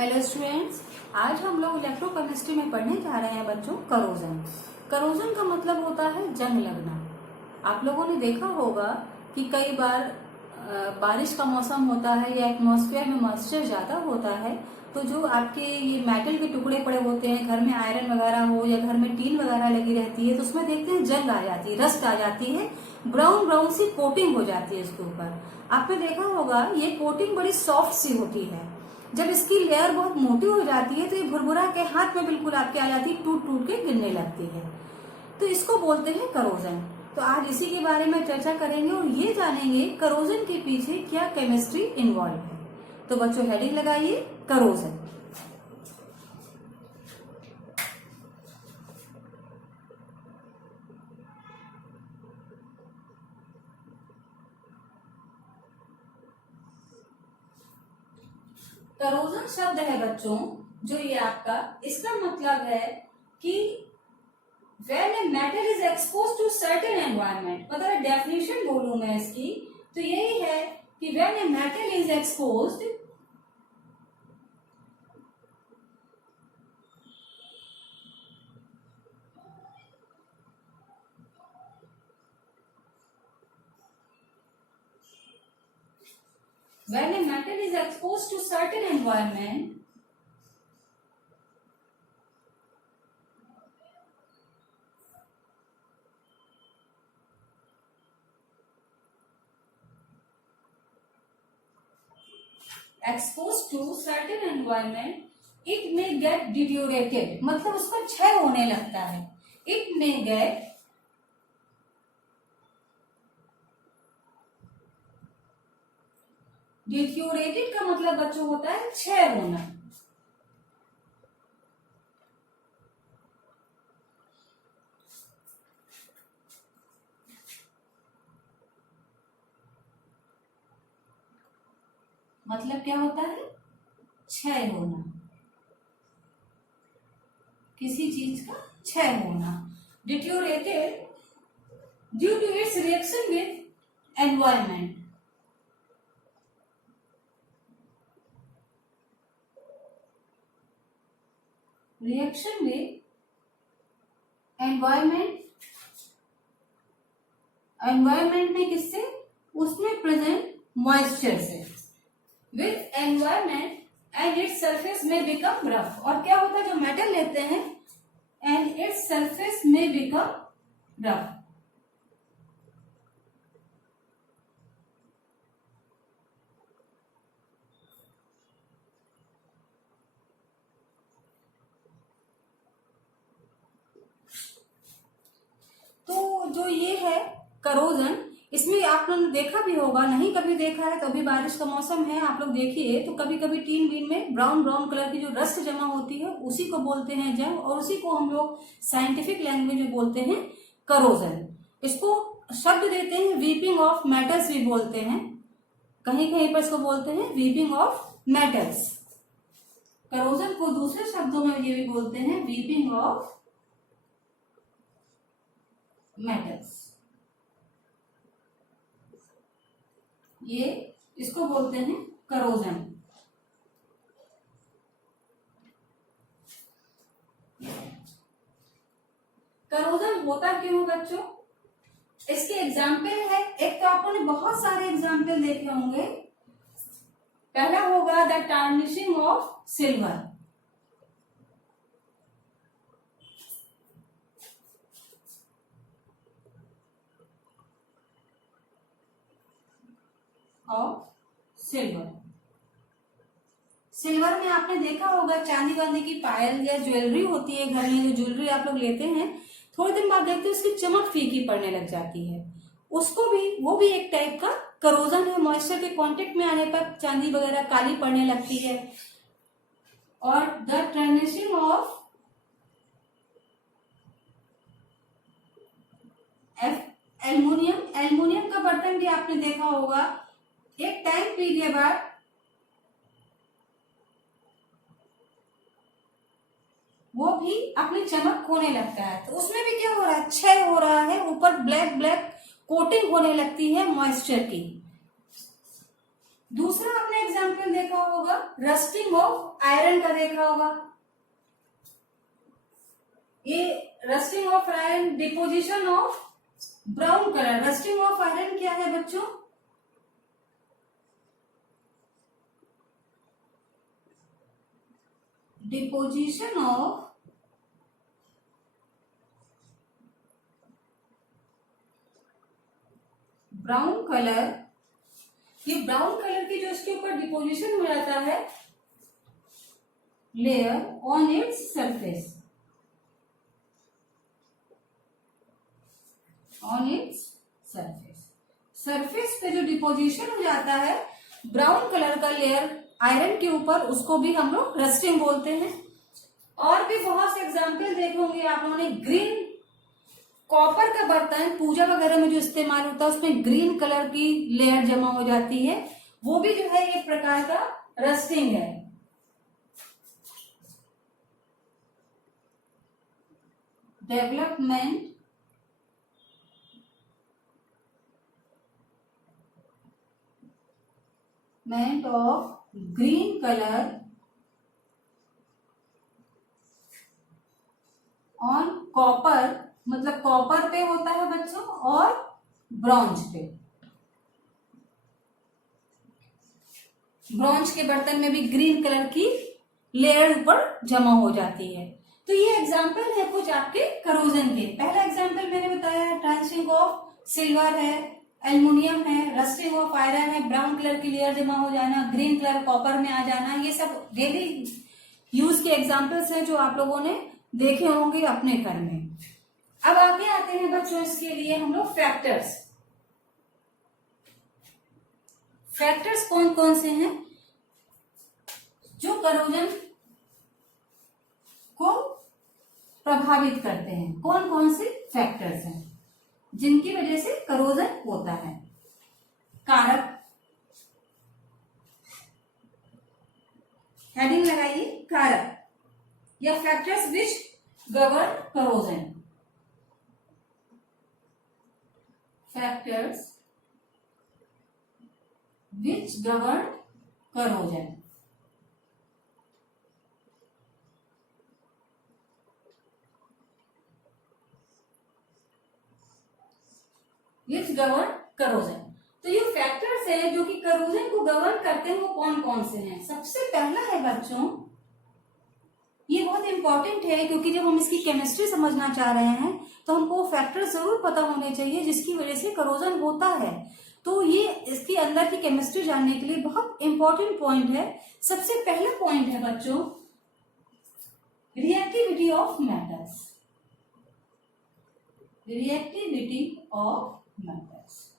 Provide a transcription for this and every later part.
Hello students, आज हम लोग इलेक्ट्रोकेमिस्ट्री में पढ़ने जा रहे हैं बच्चों करोजन। करोजन का मतलब होता है जंग लगना। आप लोगों ने देखा होगा कि कई बार बारिश का मौसम होता है या एटमॉस्फेयर में मॉइस्चर ज्यादा होता है, तो जो आपके ये मेटल के टुकड़े पड़े होते हैं, घर में आयरन वगैरह हो या घर में टीन वगैरह लगी रहती है, तो उसमें देखते हैं जंग आ जाती है, रस्ट आ जाती है, ब्राउन ब्राउन सी कोटिंग हो जाती है इसके ऊपर। आपने देखा होगा ये कोटिंग बड़ी सॉफ्ट सी होती है। जब इसकी लेयर बहुत मोटी हो जाती है तो ये भुरभुरा के हाथ में बिल्कुल आपके आ जाती है, टूट टूट के गिरने लगती है, तो इसको बोलते हैं करोजन। तो आज इसी के बारे में चर्चा करेंगे और ये जानेंगे करोजन के पीछे क्या केमिस्ट्री इन्वॉल्व है। तो बच्चों हेडिंग लगाइए करोजन। करोजन शब्द है बच्चों जो ये आपका, इसका मतलब है कि when a metal is exposed to certain environment, मतलब डेफिनेशन बोलूं मैं इसकी तो यही है कि when a metal is exposed when a metal is exposed to certain environment, exposed to certain environment, it may get deteriorated, मतलब उसका क्षय होने लगता है। It may get डिट्यूरेटेड का मतलब बच्चों होता है क्षय होना। मतलब क्या होता है? क्षय होना, किसी चीज का क्षय होना। Deteriorated due to its reaction with environment, reaction with environment. Environment में किससे? उसमें प्रेजेंट मॉइस्चर से। With environment and its surface में बिकम रफ। और क्या होता है, जो मेटल लेते हैं एंड इट्स सरफेस में बिकम रफ। तो जो ये है करोजन, इसमें आप लोगों ने देखा भी होगा, नहीं कभी देखा है तो अभी बारिश का मौसम है, आप लोग देखिए तो कभी कभी टीन बीन में ब्राउन ब्राउन कलर की जो रस्ट जमा होती है उसी को बोलते हैं जंग, और उसी को हम लोग साइंटिफिक लैंग्वेज में बोलते हैं करोजन। इसको शब्द देते हैं वीपिंग ऑफ मेटल्स भी बोलते हैं, कहीं कहीं पर इसको बोलते हैं वीपिंग ऑफ मेटल्स। करोजन को दूसरे शब्दों में ये भी बोलते हैं वीपिंग ऑफ मेटल्स। ये इसको बोलते हैं करोजन। करोजन होता क्यों बच्चों? इसके एग्जाम्पल है, एक तो आपने बहुत सारे एग्जाम्पल देखे होंगे। पहला होगा the tarnishing of silver, of silver. Silver में आपने देखा होगा चांदी वांदी की पायल या ज्वेलरी होती है घर में, जो ज्वेलरी आप लोग लेते हैं, थोड़े दिन बाद देखते हैं उसकी चमक फीकी पड़ने लग जाती है। उसको भी, वो भी एक टाइप का करोजन है। मॉइस्चर के कांटेक्ट में आने पर चांदी वगैरह काली पड़ने लगती है। और द टर्निशिंग ऑफ एल्युमिनियम, एल्युमिनियम का बर्तन भी आपने देखा होगा, एक टाइम पीरियड बाद वो भी अपनी चमक खोने लगता है। तो उसमें भी क्या हो रहा है? क्षय हो रहा है, ऊपर ब्लैक ब्लैक कोटिंग होने लगती है मॉइस्चर की। दूसरा आपने एग्जाम्पल देखा होगा रस्टिंग ऑफ आयरन का देखा होगा। ये rusting of iron, deposition of brown colour. Rusting of iron क्या है बच्चों? Deposition of brown colour. ये ब्राउन कलर की जो इसके ऊपर डिपोजिशन हो जाता है layer on its surface, on its surface. Surface पे जो डिपोजिशन हो जाता है ब्राउन कलर का लेयर आयरन के ऊपर, उसको भी हम लोग रस्टिंग बोलते हैं। और भी बहुत से एग्जाम्पल देखे होंगे आप लोगों ने। ग्रीन कॉपर का बर्तन पूजा वगैरह में जो इस्तेमाल होता है उसमें ग्रीन कलर की लेयर जमा हो जाती है, वो भी जो है एक प्रकार का रस्टिंग है। Development of green colour on copper, मतलब कॉपर पे होता है बच्चों और ब्रॉन्ज पे। ब्रॉन्ज के बर्तन में भी ग्रीन कलर की लेयर ऊपर जमा हो जाती है। तो ये एग्जाम्पल है कुछ आपके करोजन के। पहला एग्जाम्पल मैंने बताया ट्रांसिंग ऑफ सिल्वर है, एल्युमिनियम है, रस्टिंग ऑफ आयरन है, ब्राउन कलर की लेयर जमा हो जाना, ग्रीन कलर कॉपर में आ जाना। ये सब डेली यूज के एग्जाम्पल्स हैं जो आप लोगों ने देखे होंगे अपने घर में। अब आगे आते हैं बच्चों, इसके लिए हम लोग फैक्टर्स। फैक्टर्स कौन कौन से हैं जो करोजन को प्रभावित करते हैं? कौन कौन से फैक्टर्स हैं जिनकी वजह से करोजन होता है? कारक, हेडिंग लगाइए कारक या factors which govern corrosion. Factors which govern corrosion. Which govern corrosion. तो ये फैक्टर्स है जो कि करोजन को गवर्न करते हैं, वो कौन कौन से हैं? सबसे पहला है बच्चों, ये बहुत इंपॉर्टेंट है क्योंकि जब हम इसकी केमिस्ट्री समझना चाह रहे हैं तो हमको फैक्टर्स जरूर पता होने चाहिए जिसकी वजह से करोजन होता है। तो ये इसके अंदर की केमिस्ट्री जानने के लिए बहुत इंपॉर्टेंट पॉइंट है। सबसे पहला पॉइंट है बच्चों reactivity of metals. Reactivity of metals.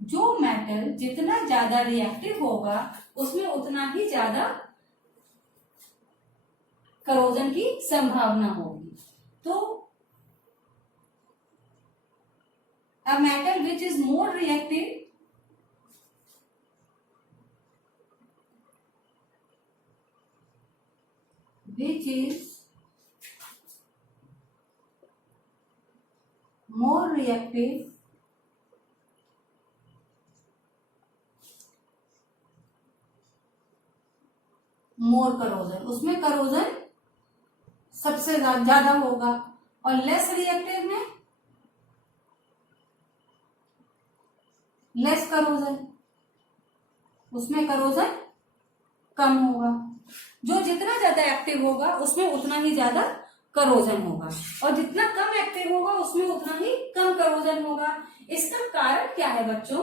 जो मेटल जितना ज्यादा रिएक्टिव होगा उसमें उतना ही ज्यादा करोजन की संभावना होगी। तो a metal which is more reactive more corrosion, उसमें करोजन सबसे ज्यादा होगा। और लेस रिएक्टिव में लेस करोजन, उसमें करोजन कम होगा। जो जितना ज्यादा एक्टिव होगा उसमें उतना ही ज्यादा करोजन होगा और जितना कम एक्टिव होगा उसमें उतना ही कम करोजन होगा। इसका कारण क्या है बच्चों?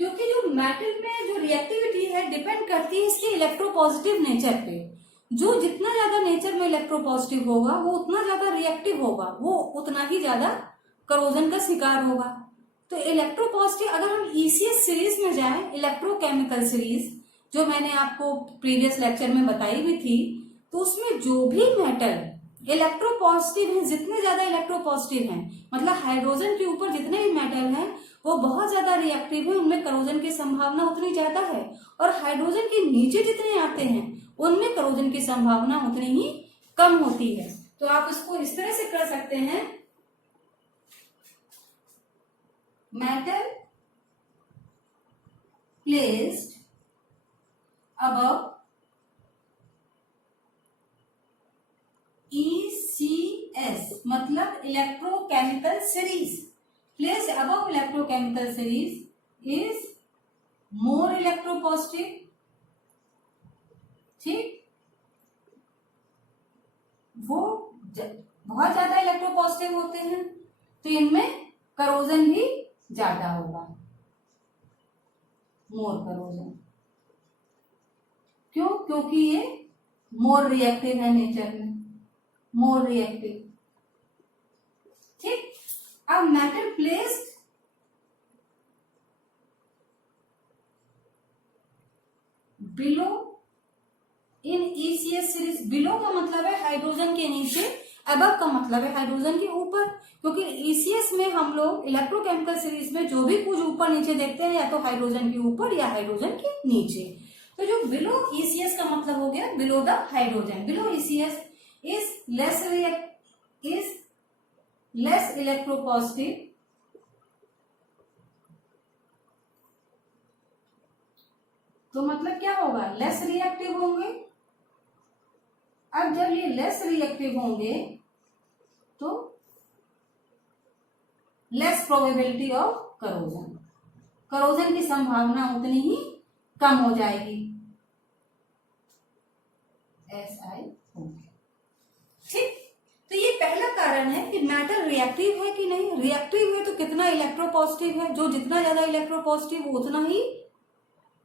क्योंकि जो मेटल में जो रिएक्टिविटी है डिपेंड करती है इसके इलेक्ट्रोपॉजिटिव नेचर पे। जो जितना ज्यादा नेचर में इलेक्ट्रोपॉजिटिव होगा वो उतना ज्यादा रिएक्टिव होगा, वो उतना ही ज्यादा करोजन का शिकार होगा। तो इलेक्ट्रोपॉजिटिव, अगर हम ईसीएस सीरीज में जाएं, इलेक्ट्रोकेमिकल सीरीज जो मैंने आपको प्रीवियस लेक्चर में बताई भी थी, तो उसमें जो भी मेटल इलेक्ट्रोपॉजिटिव है, जितने ज्यादा इलेक्ट्रोपॉजिटिव हैं, मतलब हाइड्रोजन के ऊपर जितने भी मेटल हैं वो बहुत ज्यादा रिएक्टिव है, उनमें करोजन की संभावना उतनी ज्यादा है। और हाइड्रोजन के नीचे जितने आते हैं उनमें करोजन की संभावना उतनी ही कम होती है। तो आप इसको इस तरह से कर सकते हैं, metal placed electrochemical series placed above electrochemical series is more electropositive. ठीक, वो बहुत ज्यादा इलेक्ट्रोपॉजिटिव होते हैं तो इनमें करोजन भी ज्यादा होगा, मोर करोजन। क्यों? क्योंकि ये मोर रिएक्टिव है नेचर में, मोर रिएक्टिव। ठीक, अब metal placed below in ECS series, below का मतलब है हाइड्रोजन के नीचे, अबव का मतलब है हाइड्रोजन के ऊपर, क्योंकि ईसीएस में हम लोग इलेक्ट्रोकेमिकल सीरीज में जो भी कुछ ऊपर नीचे देखते हैं या तो हाइड्रोजन के ऊपर या हाइड्रोजन के नीचे। तो जो बिलो ईसीएस का मतलब हो गया below the hydrogen, below ECS is less electropositive तो मतलब क्या होगा, लेस रिएक्टिव होंगे। अब जब ये लेस रिएक्टिव होंगे तो less probability of corrosion, corrosion की संभावना उतनी ही कम हो जाएगी। SI हो गया। ठीक, तो ये पहला कारण है कि मेटल रिएक्टिव है कि नहीं। रिएक्टिव है तो कितना इलेक्ट्रोपॉजिटिव है, जो जितना ज्यादा इलेक्ट्रोपॉजिटिव उतना ही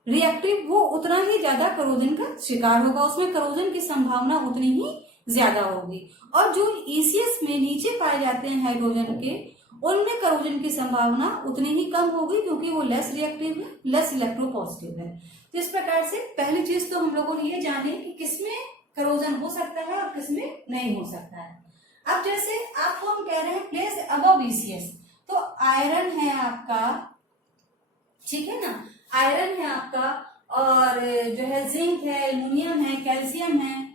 रिएक्टिव, वो उतना ही ज्यादा करोजन का शिकार होगा, उसमें करोजन की संभावना उतनी ही ज्यादा होगी। और जो ईसीएस में नीचे पाए जाते हैं हाइड्रोजन के, उनमें करोजन की संभावना उतनी ही कम होगी क्योंकि वो लेस रिएक्टिव है, लेस इलेक्ट्रोपॉजिटिव है। तो इस प्रकार से पहली चीज तो हम लोगों ने ये जाने कि किसमें करोजन हो सकता है और किसमें नहीं हो सकता है। अब जैसे आपको हम कह रहे हैं प्लेस अबव ईसीएस, तो आयरन है आपका, ठीक है ना, आयरन है आपका, और जो है जिंक है, एल्युमिनियम है, कैल्शियम है,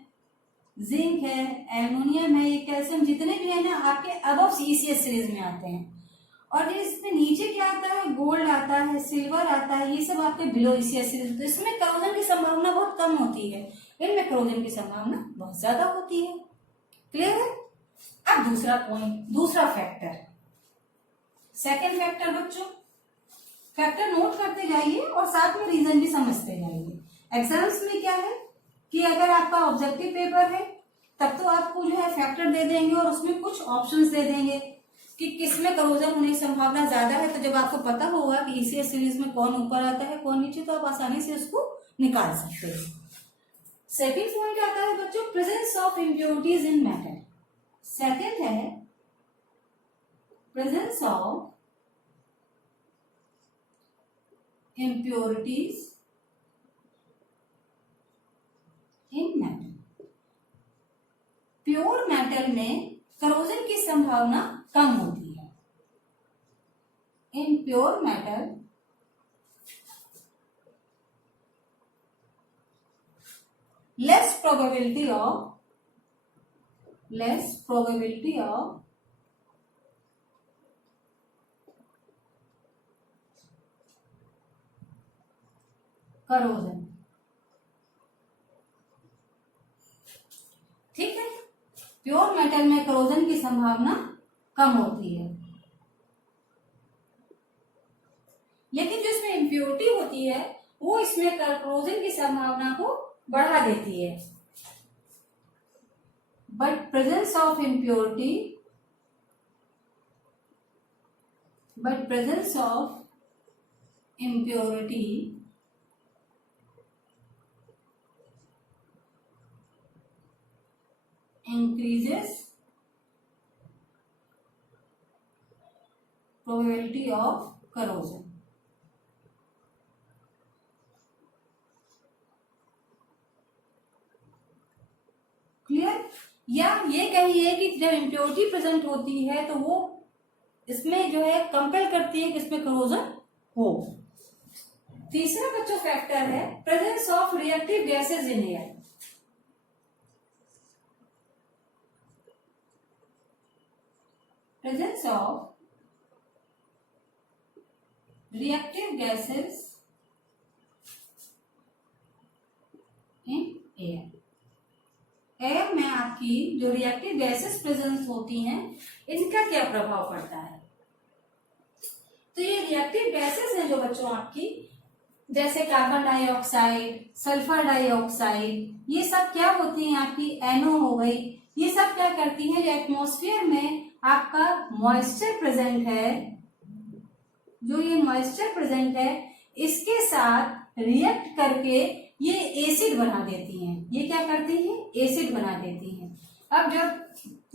जिंक है, एल्युमिनियम है, ये कैल्शियम जितने भी है ना आपके अबव ईसीएस सीरीज में आते हैं। और इसमें नीचे क्या आता है, गोल्ड आता है, सिल्वर आता है, ये सब आपके बिलो ईसीएस सीरीज। तो इसमें करोजन की संभावना बहुत कम होती है, इनमें करोजन की संभावना बहुत ज्यादा होती है। क्लियर है? अब दूसरा पॉइंट, दूसरा फैक्टर, सेकेंड फैक्टर बच्चों, फैक्टर नोट करते जाइए और साथ में रीजन भी समझते जाइए। एग्जाम्स में क्या है कि अगर आपका ऑब्जेक्टिव पेपर है तब तो आपको जो है फैक्टर दे देंगे और उसमें कुछ ऑप्शंस दे देंगे कि किसमें करोजन होने की संभावना ज्यादा है। तो जब आपको पता होगा कि ईसीएस सीरीज में कौन ऊपर आता है कौन नीचे, तो आप आसानी से उसको निकाल सकते हैं। सेकंड पॉइंट आता है बच्चों presence of impurities in matter. Second है presence of impurities in metal। Pure metal में करोजन की संभावना कम होती है। In pure metal less probability of corrosion. ठीक है, प्योर मेटल में करोजन की संभावना कम होती है, लेकिन जो इसमें इम्प्योरिटी होती है वो इसमें करोजन की संभावना को बढ़ा देती है। But presence of impurity increases probability of corrosion। Clear? या ये कहिए कि जब इम्प्योरिटी प्रेजेंट होती है तो वो इसमें जो है कंपेल करती है कि इसमें करोजन हो। तीसरा बच्चों फैक्टर है presence of reactive gases in air. Presence of reactive gases in air। Air में आपकी जो रिएक्टिव गैसेस प्रेजेंस होती हैं इनका क्या प्रभाव पड़ता है। तो ये रिएक्टिव गैसेस हैं जो बच्चों आपकी, जैसे कार्बन डाइऑक्साइड, सल्फर डाइऑक्साइड, ये सब क्या होती हैं आपकी, NO हो गई, ये सब क्या करती हैं, जो एटमॉस्फेयर में आपका मॉइस्चर प्रेजेंट है, जो ये मॉइस्चर प्रेजेंट है इसके साथ रिएक्ट करके ये एसिड बना देती हैं। ये क्या करती हैं, एसिड बना देती हैं। अब जब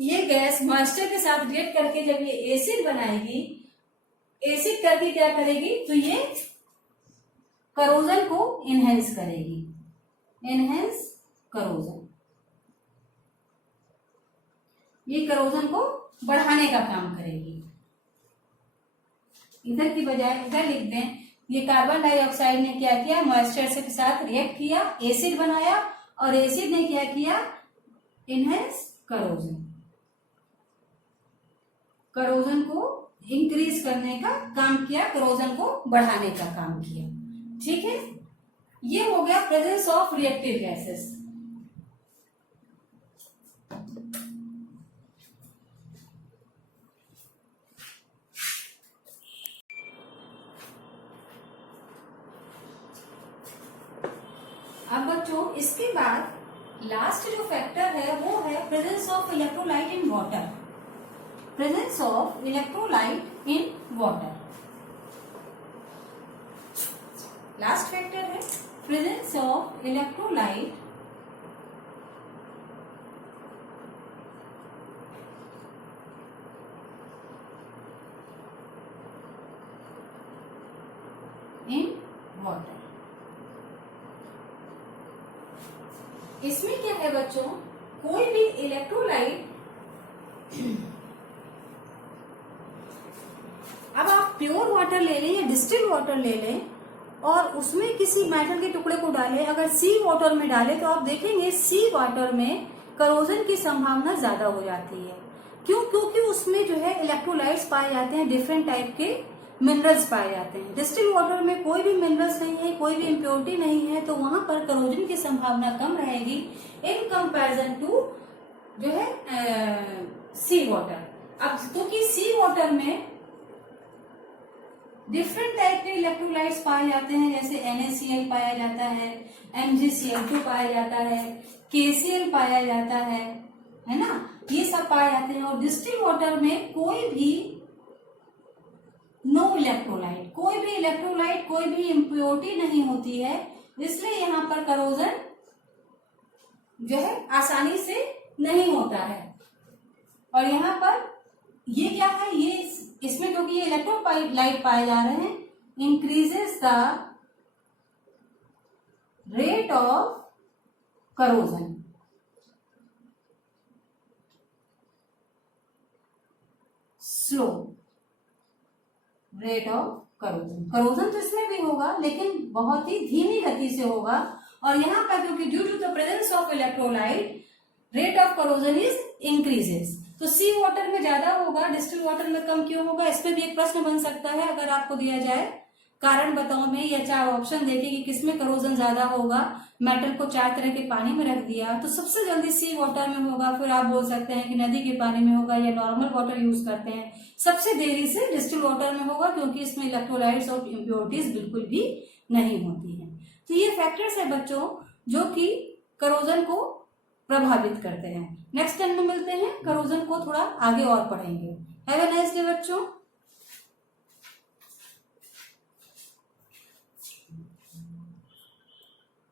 ये गैस मॉइस्चर के साथ रिएक्ट करके जब ये एसिड बनाएगी, एसिड करके क्या करेगी, तो ये करोजन को इनहेंस करेगी, इनहेंस करोजन, ये करोजन को बढ़ाने का काम करेगी। इधर की बजाय इधर लिख दें, ये कार्बन डाइऑक्साइड ने क्या किया, मॉइस्चर के साथ रिएक्ट किया, एसिड बनाया, और एसिड ने क्या किया, इनहेंस करोजन, करोजन को इंक्रीज करने का काम किया, करोजन को बढ़ाने का काम किया। ठीक है, ये हो गया प्रेजेंस ऑफ रिएक्टिव गैसेस। अब बच्चों इसके बाद लास्ट जो फैक्टर है वो है presence of electrolyte in water, presence of electrolyte in water. Last factor है presence of electrolyte in water. इसमें क्या है बच्चों, कोई भी इलेक्ट्रोलाइट, अब आप प्योर वाटर ले लें या डिस्टिल वाटर ले लें और उसमें किसी मेटल के टुकड़े को डालें, अगर सी वाटर में डालें तो आप देखेंगे सी वाटर में करोजन की संभावना ज्यादा हो जाती है। क्यों? क्योंकि उसमें जो है इलेक्ट्रोलाइट्स पाए जाते हैं, डिफरेंट टाइप के मिनरल्स पाए जाते हैं। डिस्टिल वाटर में कोई भी मिनरल्स नहीं है, कोई भी इम्प्योरिटी नहीं है, तो वहां पर करोजन की संभावना कम रहेगी इन कंपैरिजन टू जो है सी वाटर। अब क्योंकि सी वाटर में डिफरेंट टाइप के इलेक्ट्रोलाइट्स पाए जाते हैं, जैसे NaCl पाया जाता है, MgCl2 पाया जाता है, KCl पाया जाता है ना, ये सब पाए जाते हैं। और डिस्टिल वाटर में कोई भी नो इलेक्ट्रोलाइट, कोई भी इलेक्ट्रोलाइट, कोई भी इम्प्योरिटी नहीं होती है, इसलिए यहाँ पर करोजन जो है आसानी से नहीं होता है। और यहाँ पर ये क्या है, ये इसमें क्योंकि ये इलेक्ट्रोलाइट पाए जा रहे हैं, increases the rate of corrosion, slow rate of corrosion. Corrosion तो इसमें भी होगा लेकिन बहुत ही धीमी गति से होगा। और यहाँ पर क्योंकि due to the presence of electrolyte rate of corrosion is increases, तो सी वाटर में ज्यादा होगा, डिस्टिल वाटर में कम क्यों होगा। इसमें भी एक प्रश्न बन सकता है, अगर आपको दिया जाए कारण बताओ में या 4 ऑप्शन देके कि किसमें करोजन ज्यादा होगा, मेटल को 4 तरह के पानी में रख दिया तो सबसे जल्दी सी वाटर में होगा, फिर आप बोल सकते हैं कि नदी के पानी में होगा या नॉर्मल वाटर यूज करते हैं, सबसे देरी से डिस्टिल वाटर में होगा क्योंकि इसमें इलेक्ट्रोलाइट्स और इम्प्योरिटीज बिल्कुल भी नहीं होती है। तो ये फैक्टर्स है बच्चों जो कि करोजन को प्रभावित करते हैं। नेक्स्ट टाइम में मिलते हैं, करोजन को थोड़ा आगे और पढ़ेंगे। हैव अ नाइस डे बच्चों।